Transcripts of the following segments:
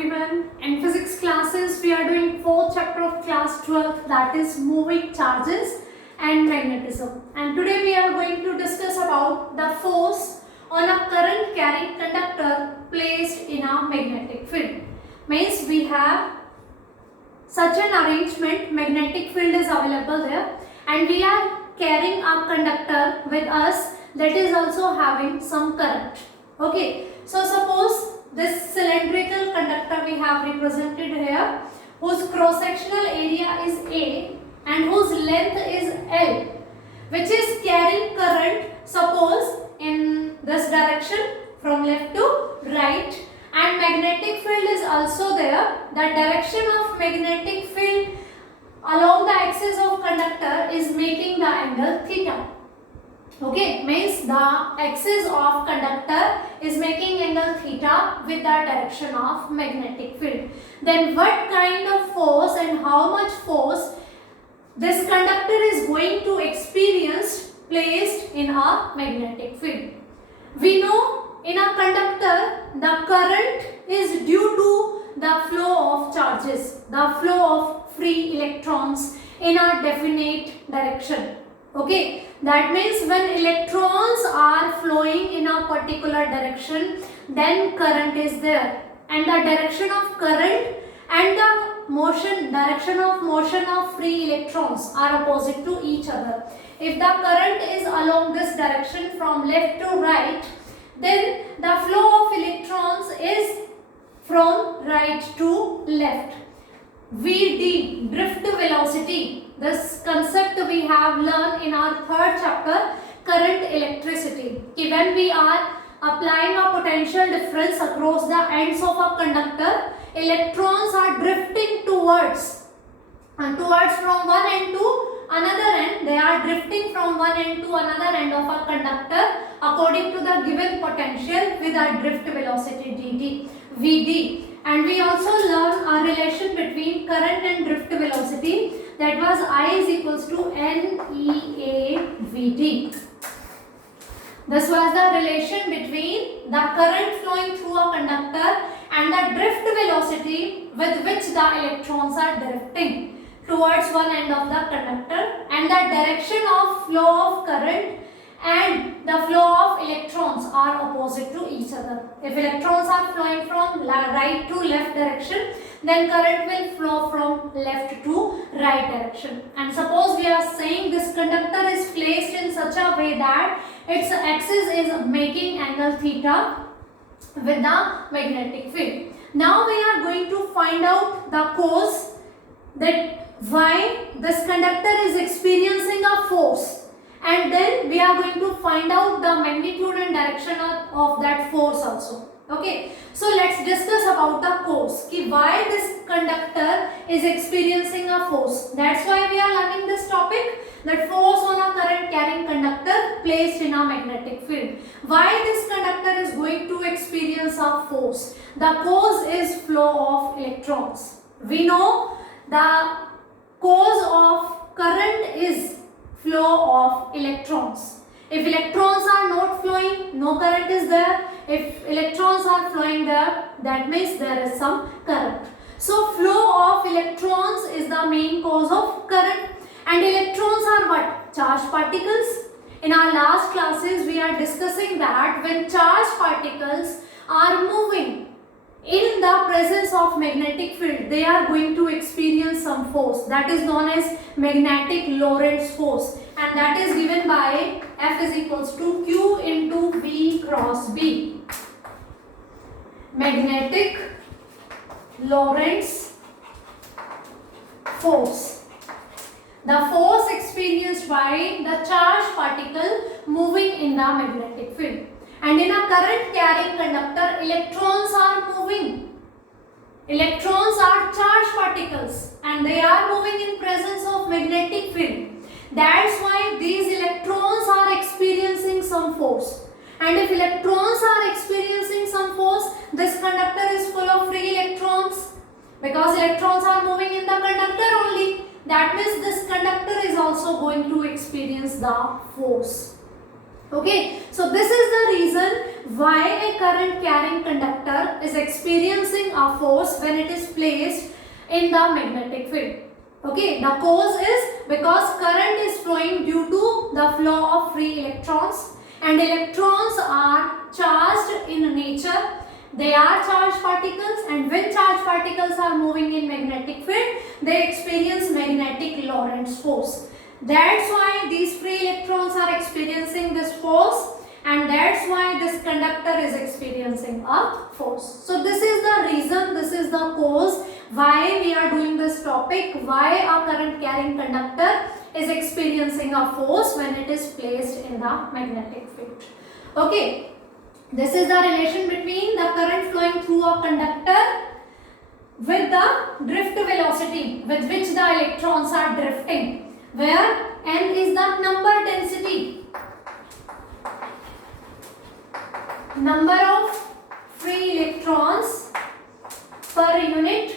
everyone. In physics classes, we are doing 4th chapter of class 12, that is moving charges and magnetism. And today we are going to discuss about the force on a current carrying conductor placed in a magnetic field. Means we have such an arrangement, magnetic field is available there, and we are carrying a conductor with us that is also having some current. Okay, so suppose this cylindrical conductor we have represented here, whose cross-sectional area is A and whose length is L, which is carrying current, suppose in this direction from left to right, and magnetic field is also there. The direction of magnetic field along the axis of conductor is making the angle theta. Okay, means the axis of conductor is making angle theta with the direction of magnetic field. Then what kind of force and how much force this conductor is going to experience placed in a magnetic field? We know in a conductor the current is due to the flow of charges, the flow of free electrons in a definite direction. Okay, that means when electrons are flowing in a particular direction, then current is there, and the direction of current and the direction of motion of free electrons are opposite to each other. If the current is along this direction from left to right, then the flow of electrons is from right to left. Vd, drift velocity, this concept we have learned in our 3rd chapter, current electricity. When we are applying a potential difference across the ends of a conductor, electrons are drifting towards from one end to another end. They are drifting from one end to another end of a conductor according to the given potential with a drift velocity Vd. And we also learn a relation between current and drift velocity, that was I is equals to NEAVT. This was the relation between the current flowing through a conductor and the drift velocity with which the electrons are drifting towards one end of the conductor, and the direction of flow of current and the flow of electrons are opposite to each other. If electrons are flowing from right to left direction, then current will flow from left to right direction. And suppose we are saying this conductor is placed in such a way that its axis is making angle theta with the magnetic field. Now we are going to find out the cause, that why this conductor is experiencing a force, and then we are going to find out the magnitude and direction of that force also. Okay, so let's discuss about the cause, why this conductor is experiencing a force. That's why we are learning this topic, that force on a current carrying conductor placed in a magnetic field. Why this conductor is going to experience a force? The cause is flow of electrons. We know the cause of current is flow of electrons. If electrons are not flowing, no current is there. If electrons are flowing there, that means there is some current. So flow of electrons is the main cause of current, and electrons are what? Charged particles. In our last classes we are discussing that when charged particles are moving in the presence of magnetic field, they are going to experience some force that is known as magnetic Lorentz force, and that is given by F is equals to Q into V cross B. Magnetic Lorentz force, the force experienced by the charged particle moving in the magnetic field. And in a current carrying conductor, electrons are moving. Electrons are charged particles and they are moving in presence of magnetic field. That's why these electrons are experiencing some force. And if electrons are experiencing some force, this conductor is full of free electrons. Because electrons are moving in the conductor only, that means this conductor is also going to experience the force. Okay, so this is the reason why a current carrying conductor is experiencing a force when it is placed in the magnetic field. Okay, the cause is because current is flowing due to the flow of free electrons, and electrons are charged in nature. They are charged particles, and when charged particles are moving in magnetic field, they experience magnetic Lorentz force. That's why these free electrons are experiencing this force, and that's why this conductor is experiencing a force. So this is the reason, this is the cause why we are doing this topic, why a current carrying conductor is experiencing a force when it is placed in the magnetic field. Okay, this is the relation between the current flowing through a conductor with the drift velocity with which the electrons are drifting, where n is the number density, number of free electrons per unit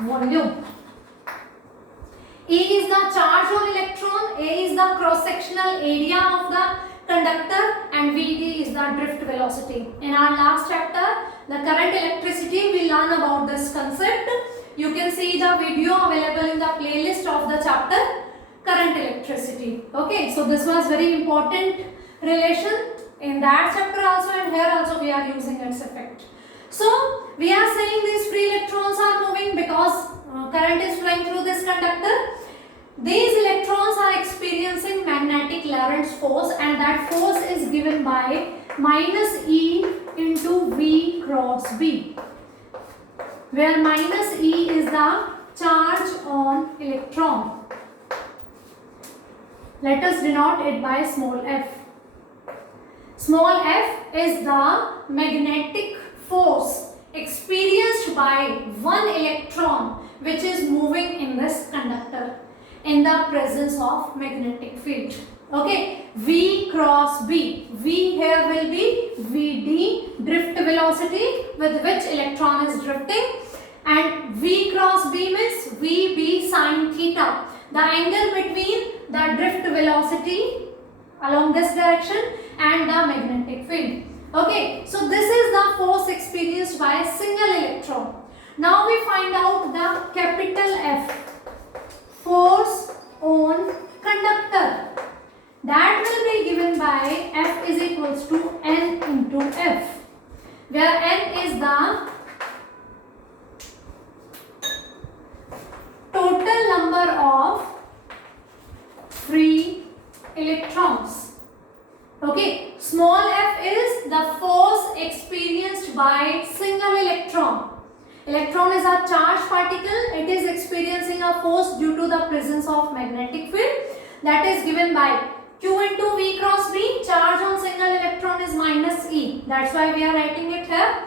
volume. E is the charge on electron, A is the cross sectional area of the conductor, and Vd is the drift velocity. In our last chapter, the current electricity, we learn about this concept. You can see the video available in the playlist of the chapter current electricity. Okay, so this was very important relation in that chapter also, and here also we are using its effect. So we are saying these free electrons are moving because current is flowing through this conductor. These electrons are experiencing magnetic Lorentz force, and that force is given by minus E into V cross B, where minus E is the charge on electron. Let us denote it by small f. Small f is the magnetic force experienced by one electron which is moving in this conductor in the presence of magnetic field. Okay, V cross B. V here will be Vd, drift velocity with which electron is drifting, and V cross B means Vb sin theta, the angle between the drift velocity along this direction and the magnetic field. Okay, so this is the force experienced by a single electron. Now we find out the capital F, force on conductor. That will be given by F is equals to N into F, where N is the total number of free electrons. Okay, small f is the force experienced by single electron. Electron is a charged particle. It is experiencing a force due to the presence of magnetic field. That is given by Q into V cross B. Charge on single electron is minus E. That's why we are writing it here.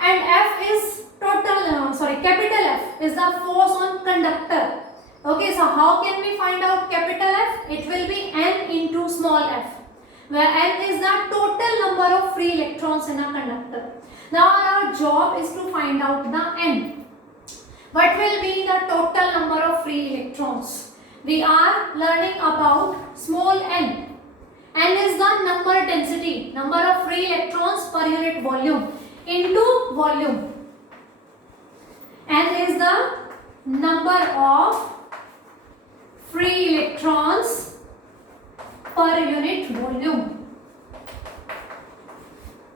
And F is capital F is the force on conductor. Okay, so how can we find out capital F? It will be N into small f, where N is the total number of free electrons in a conductor. Now our job is to find out the N. What will be the total number of free electrons? We are learning about small n. N is the number density, number of free electrons per unit volume into volume. N is the number of free electrons per unit volume.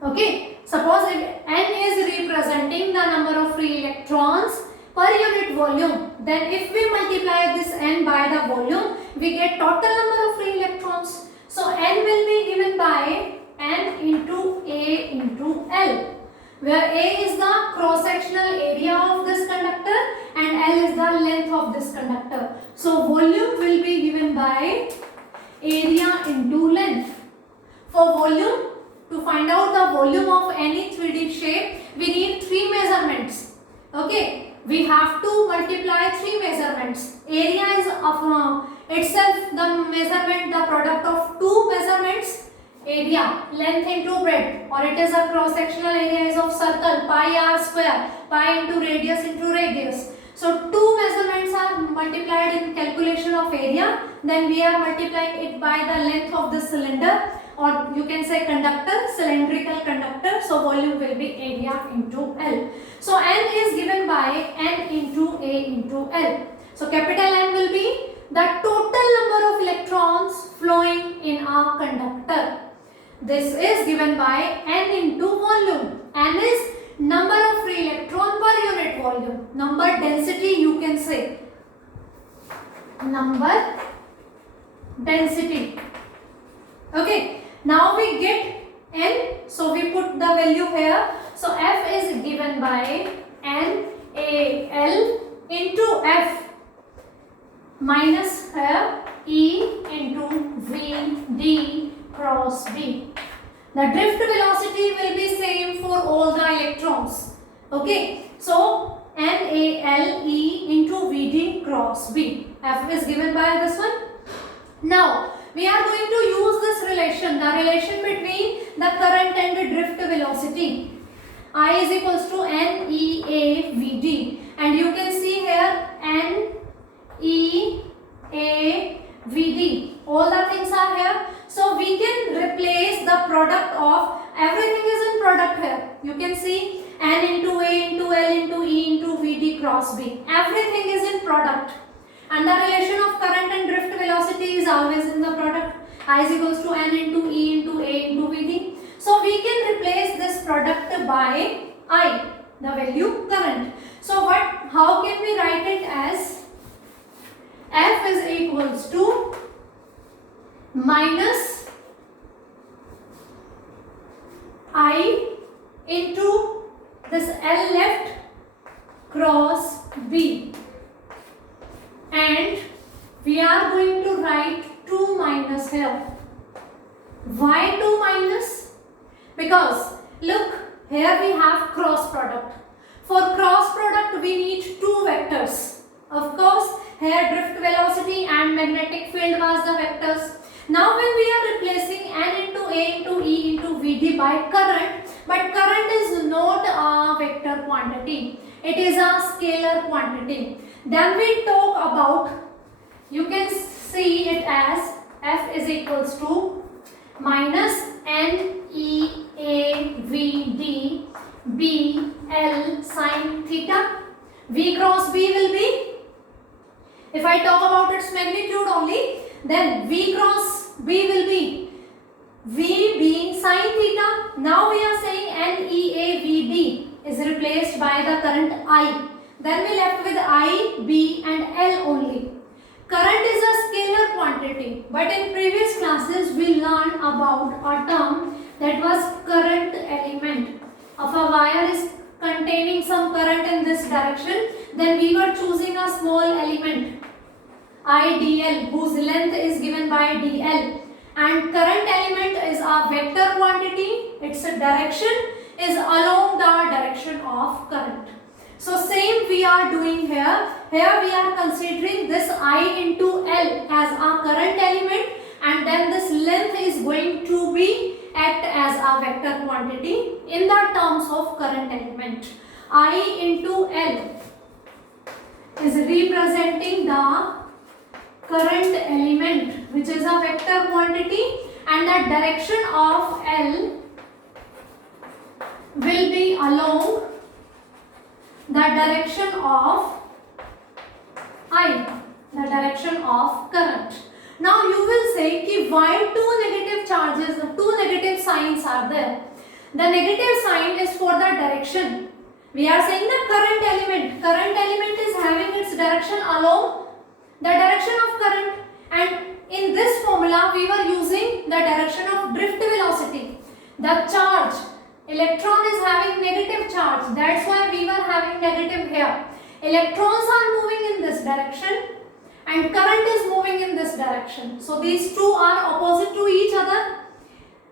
Okay, suppose if N is representing the number of free electrons per unit volume, then if we multiply this N by the volume, we get total number of free electrons. So N will be given by N into A into L, where A is the cross-sectional area of this conductor and L is the length of this conductor. So volume will be given by area into length. For volume, to find out the volume of any 3D shape, we need 3 measurements. Okay, we have to multiply 3 measurements. Area is of itself the measurement, the product of 2 measurements. Area, length into breadth, or it is a cross-sectional area is of circle, pi r square, pi into radius. So 2 measurements are multiplied in calculation of area, then we are multiplying it by the length of the cylinder, or you can say conductor, cylindrical conductor. So volume will be area into L. So N is given by N into A into L. So capital N will be the total number of electrons flowing in a conductor. This is given by N into volume. N is number of free electron per unit volume. Number density you can say. Number density. Okay. Now we get N. So we put the value here. So F is given by NaL into F minus here E into Vd cross B. The drift velocity will be same for all the electrons. Okay, so NaLe into Vd cross B. F is given by this one. Now we are going to use this relation, the relation between the current and the drift velocity. I is equals to NEA Vd, and you can see here NEA Vd. All the things are here. So we can replace the product of everything is in product here. You can see N into A into L into E into Vd cross B. Everything is in product. And the relation of current and drift velocity is always in the product. I is equals to N into E into A into Vd. So we can replace this product by I, the value current. So how can we write it as F is equals to minus I into this L left cross B, and we are going to write 2 minus here. Why 2 minus? Because look, here we have cross product. For cross product we need two vectors. Of course, here drift velocity and magnetic field was the vectors. Now when we are replacing N into A into E into Vd by current, but current is not a vector quantity. It is a scalar quantity. Then we talk about, you can see it as F is equals to minus NEA Vd BL sin theta. V cross B will be, if I talk about its magnitude only, then V cross B will be V being sin theta. Now we are saying NEA Vd is replaced by the current I. Then we left with I, B and L only. Current is a scalar quantity, but in previous classes we learned about a term that was current element. If a wire is containing some current in this direction, then we were choosing a small element IdL whose length is given by dl, and current element is a vector quantity. Its direction is along the direction of current. So same we are doing here. Here we are considering this I into L as a current element, and then this length is going to be act as a vector quantity in the terms of current element. I into L is representing the current element, which is a vector quantity, and the direction of L will be along the direction of I, the direction of current. Now you will say ki why two negative charges, two negative signs are there. The negative sign is for the direction. We are saying the current element is having its direction along the direction of current, and in this formula we were using the direction of drift velocity. The charge, electron is having negative charge, that's why we were having negative here. Electrons are moving in this direction and current is moving in this direction. So these two are opposite to each other.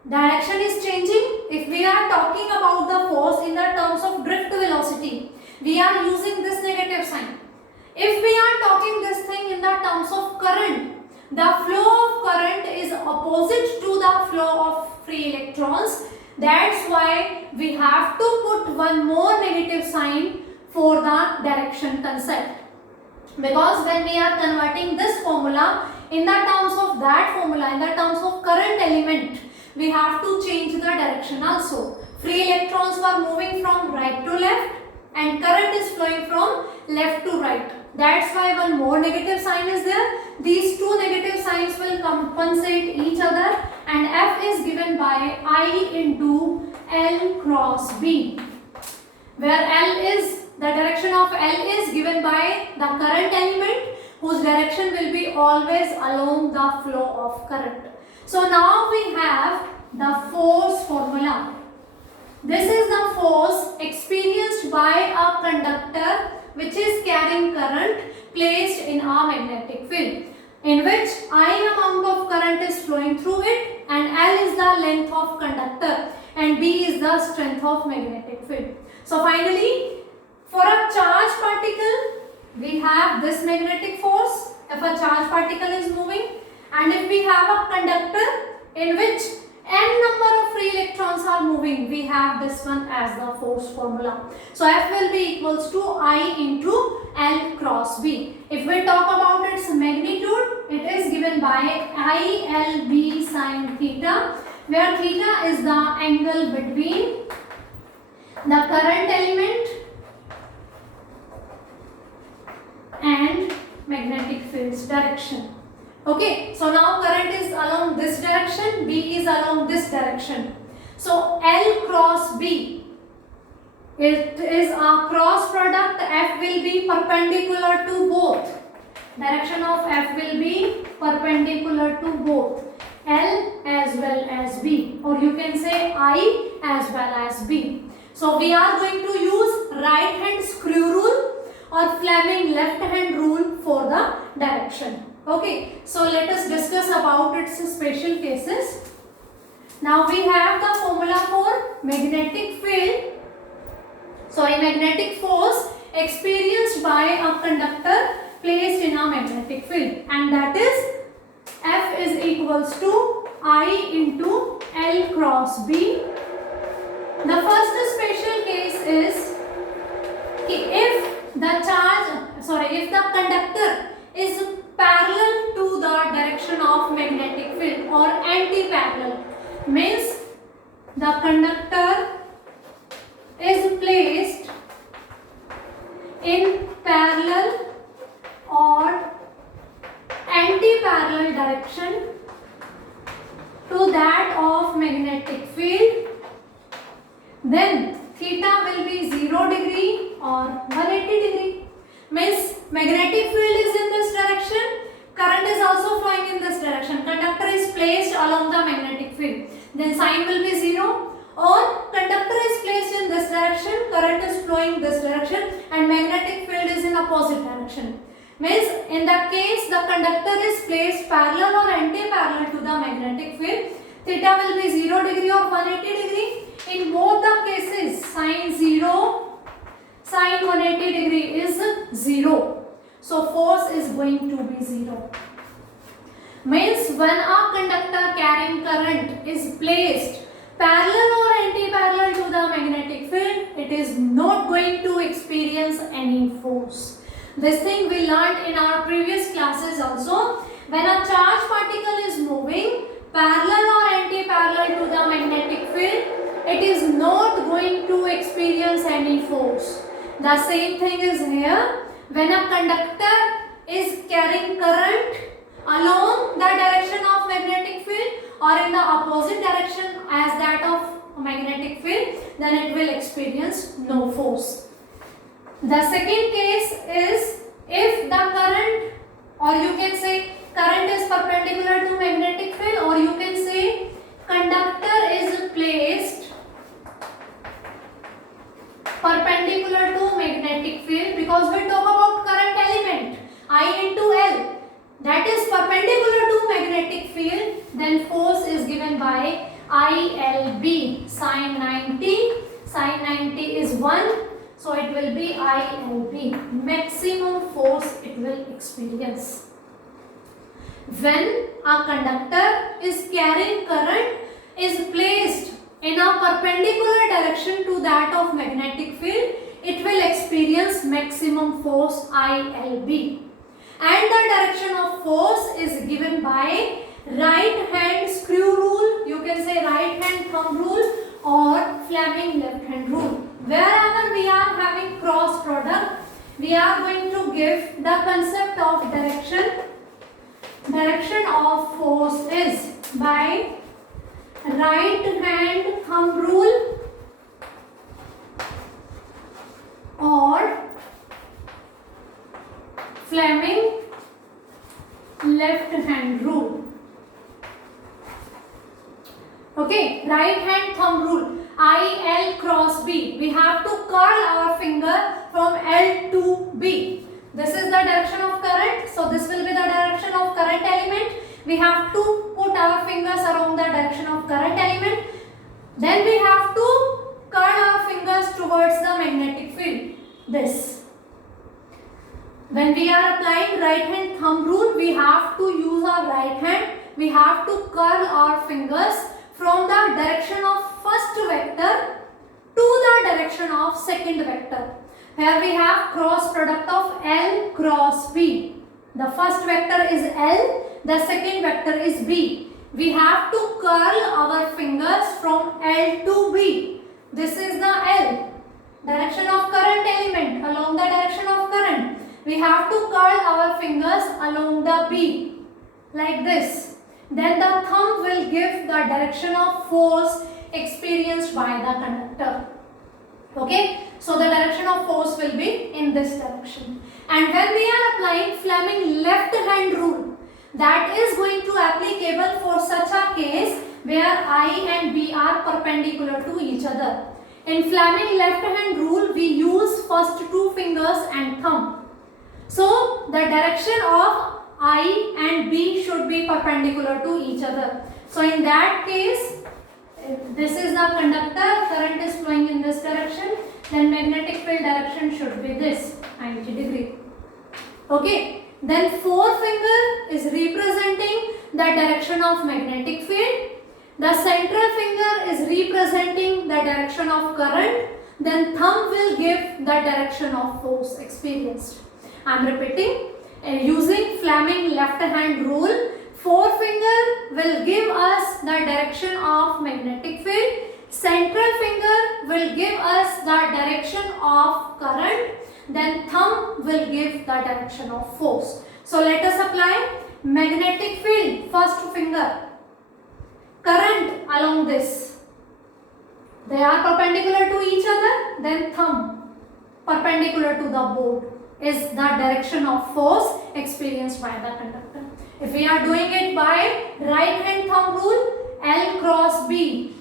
Direction is changing. If we are talking about the force in the terms of drift velocity, we are using this negative sign. If we are talking this thing in the terms of current, the flow of current is opposite to the flow of free electrons. That's why we have to put one more negative sign for the direction concept. Because when we are converting this formula in the terms of that formula, in the terms of current element, we have to change the direction also. Free electrons were moving from right to left and current is flowing from left to right. That's why one more negative sign is there. These two negative signs will compensate each other, and F is given by I into L cross B, where L is, the direction of L is given by the current element, whose direction will be always along the flow of current. So now we have the force formula. This is the force experienced by a conductor which is carrying current placed in a magnetic field, in which I amount of current is flowing through it, and L is the length of conductor and B is the strength of magnetic field. So finally, for a charged particle, we have this magnetic force if a charged particle is moving, and if we have a conductor in which n number of free electrons are moving, we have this one as the force formula. So F will be equals to I into L cross B. If we talk about its magnitude, it is given by ILB sine theta, where theta is the angle between the current element and magnetic field's direction. Okay, so now current is along this direction, B is along this direction. So L cross B, it is a cross product. F will be perpendicular to both. Direction of F will be perpendicular to both L as well as B, or you can say I as well as B. So we are going to use right hand screw rule or Fleming left hand rule for the direction. Okay, so let us discuss about its special cases. Now we have the formula for magnetic field. Magnetic force experienced by a conductor placed in a magnetic field, and that is F is equals to I into L cross B. The first special case is if the conductor is parallel to the direction of magnetic field or anti-parallel, means the conductor is placed in parallel or anti-parallel direction to that of magnetic field, then theta will be 0 degree or 180 degree. Means magnetic field is in this direction, current is also flowing in this direction, conductor is placed along the magnetic field, then sign will be 0. Or conductor is placed in this direction, current is flowing this direction, and magnetic field is in opposite direction. Means in that case the conductor is placed parallel or anti-parallel to the magnetic field, theta will be 0 degree or 180 degree. In both the cases, sine 0, sine 180 degree is 0. So force is going to be 0. Means when a conductor carrying current is placed parallel or anti-parallel to the magnetic field, it is not going to experience any force. This thing we learned in our previous classes also. When a charged particle is moving parallel or anti-parallel to the magnetic field, it is not going to experience any force. The same thing is here. When a conductor is carrying current along the direction of magnetic field or in the opposite direction as that of magnetic field, then it will experience no force. The second case is if the current, or you can say current is perpendicular to magnetic field, or you can say conductor is placed perpendicular to magnetic field, because we talk about current element I into L, that is perpendicular to magnetic field, then force is given by ILB sine 90. Sine 90 is 1, so it will be ILB, maximum force it will experience. When a conductor is carrying current is placed in a perpendicular direction to that of magnetic field, it will experience maximum force ILB. And the direction of force is given by right hand screw rule, you can say right hand thumb rule, or Fleming left hand rule. Wherever we are having cross product, we are going to give the concept of direction. Direction of force is by right hand thumb rule or Fleming left hand rule. Okay, right hand thumb rule, I, L cross B. We have to curl our finger from L to B. This is the direction of current. So this will be the direction of current element. We have to put our fingers around the direction of current element. Then we have to curl our fingers towards the magnetic field. This. When we are applying right hand thumb rule, we have to use our right hand. We have to curl our fingers from the direction of first vector to the direction of second vector. Here we have cross product of L cross B. The first vector is L, the second vector is B. We have to curl our fingers from L to B. This is the L, direction of current element, along the direction of current. We have to curl our fingers along the B, like this. Then the thumb will give the direction of force experienced by the conductor. Okay, so the direction of force will be in this direction. And when we are applying Fleming left hand rule, that is going to applicable for such a case where I and B are perpendicular to each other. In Fleming left hand rule, we use first two fingers and thumb. So the direction of I and B should be perpendicular to each other. So in that case, if this is the conductor, current is flowing in this direction, then magnetic field direction should be this, 90 degree. Okay, then forefinger is representing the direction of magnetic field. The central finger is representing the direction of current. Then thumb will give the direction of force experienced. I am repeating. Using Fleming left hand rule, forefinger will give us the direction of magnetic field, central finger will give us the direction of current, then thumb will give the direction of force. So let us apply magnetic field, first finger, current along this. They are perpendicular to each other, then thumb perpendicular to the board is the direction of force experienced by the conductor. If we are doing it by right hand thumb rule, L cross B,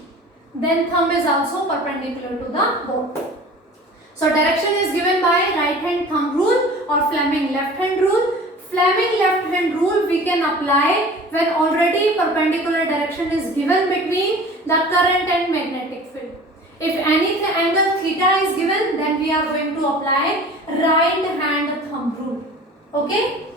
then thumb is also perpendicular to the board. So direction is given by right hand thumb rule or Fleming left hand rule. Fleming left hand rule we can apply when already perpendicular direction is given between the current and magnetic field. If any angle theta is given, then we are going to apply right hand thumb rule. Okay?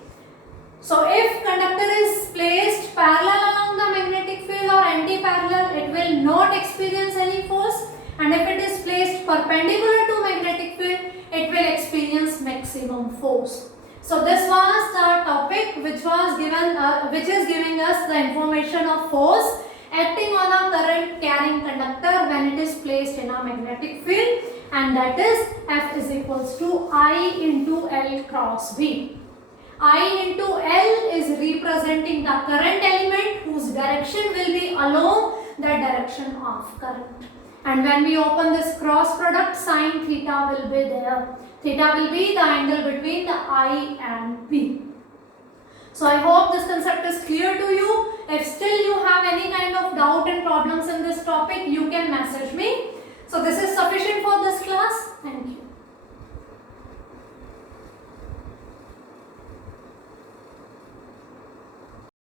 So if conductor is placed parallel along the magnetic field or anti-parallel, it will not experience any force. And if it is placed perpendicular to magnetic field, it will experience maximum force. So this was the topic which was given, which is giving us the information of force acting on a current carrying conductor when it is placed in a magnetic field, and that is F is equals to I into L cross B. I into L is representing the current element whose direction will be along the direction of current. And when we open this cross product, sin theta will be there. Theta will be the angle between the I and B. So I hope this concept is clear to you. If still you have any kind of doubt and problems in this topic, you can message me. So this is sufficient for this class. Thank you.